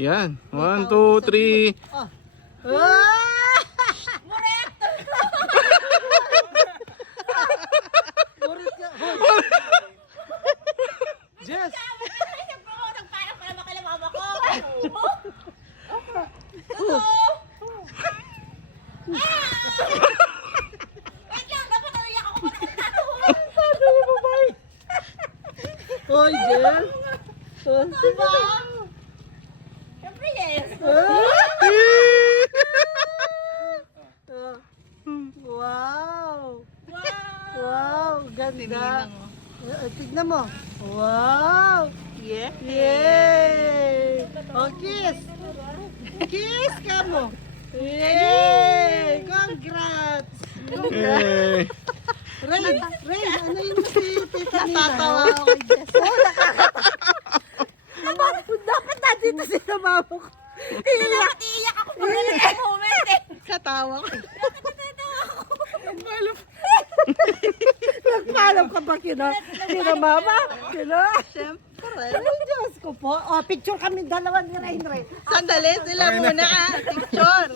Yan. 1, 2, 3. Ah! Murit ka. Hoy. Jess! Parang para makilamama ko. Wait lang, dapat naiyak ako pa nakatatawa. Hoy, Jess! Diba? Siyempre yes. Wow! Wow. Wow! Ganda! Tignan mo! Wow! Yeah. Yay! Oh, kiss! Kiss ka mo! Yay! Congrats! Yay! Ray, ano yung si Tita Nina? Natatawa ako kay Jess. Dapat nandito si mama ko. Iiyak ako pag nalagay moment eh. Katawa ko. Natatawa ako. Nagpaalam ka ba kina mama? Siyempre. Ay, Diyos ko po. O, picture kami dalawa ni Rain. Sandali, sila muna. Picture.